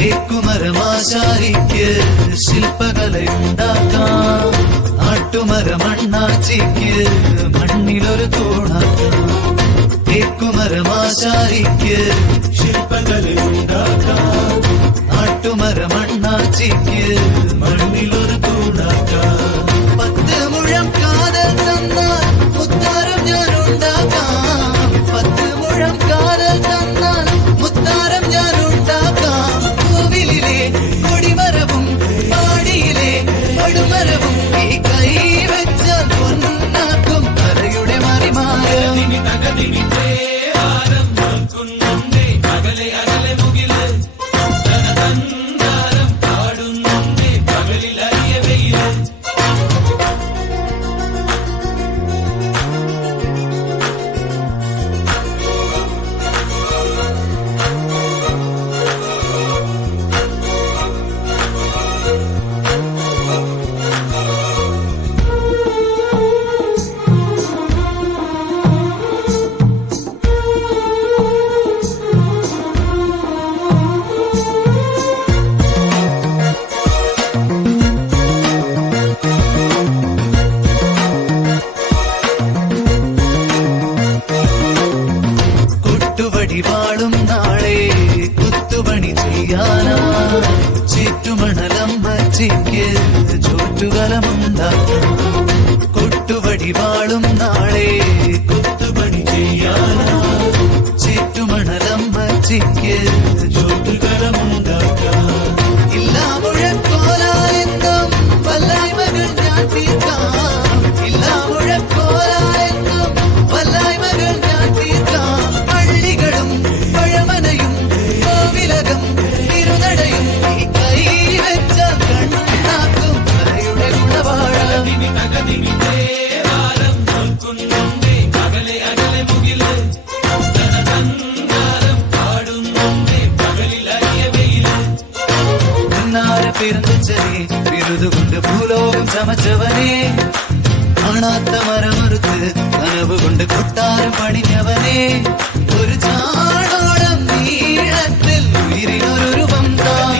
തേക്കുമരമാശാരിക്ക് ശില്പകലയുണ്ടാക്കാം. നാട്ടുമരമണ്ണാച്ചിക്ക് മണ്ണിലൊരു തൂണാക്കാം. തേക്കുമരമാശാരിക്ക് ശില്പകലയുണ്ടാക്കാം. നാട്ടുമരമണ്ണാച്ചിക്ക് മണ്ണിലൊരു തൂണാക്കാം. 10 മുഴം കാതൽ തന്നാൽ മുത്താരം ഞാനുണ്ടാക്കാം. 10 മുഴം കാതൽ തന്നാൽ മുത്താരം ഞാനുണ്ടാക്കാം. കോവിലിലെ കൊടിമരവും പാടിയിലെ പടുമരവും ഈ കൈ വെച്ചാൽ പൊന്നാക്കും കരയുടെ മറിമാരം. വാളും നാളെ കുത്തുപണി ചെയ്യാനാ. ചുറ്റുമണലമ്മച്ചിക്ക് ചുറ്റുകലമുണ്ടാക്കാം. കൊട്ടുവടി വാളും നാളെ കുത്തുപണി ചെയ്യാനാ. ചുറ്റുമണലമ്മച്ചിക്ക് ചുറ്റുകലമുണ്ടാക്കാം. ഇല്ലാ മുഴക്കോലായെന്നും വല്ലായ്മകൾ ഞാൻ തീർക്കാം. ഇല്ലാ മുഴക്കോലായെന്നും വല്ലായ്മകൾ ഞാൻ തീർക്കാം. പഴമനയും കോവിലകം ഇരുനടയും ഈ കൈ വെച്ച കണ്ണാക്കും കരയുടെ ഗുണവാഴ. പിറന്നച്ചനെ വിരുതുകൊണ്ട് ഭൂലോകം ചമച്ചവനെ. കാണാത്ത മരമറുത്ത് കനവ് കൊണ്ട് കൊട്ടാരം പണിഞ്ഞവനെ. ഒരു ചാടോളം നീളത്തിൽ ഉയരിനൊരു ബന്ധം.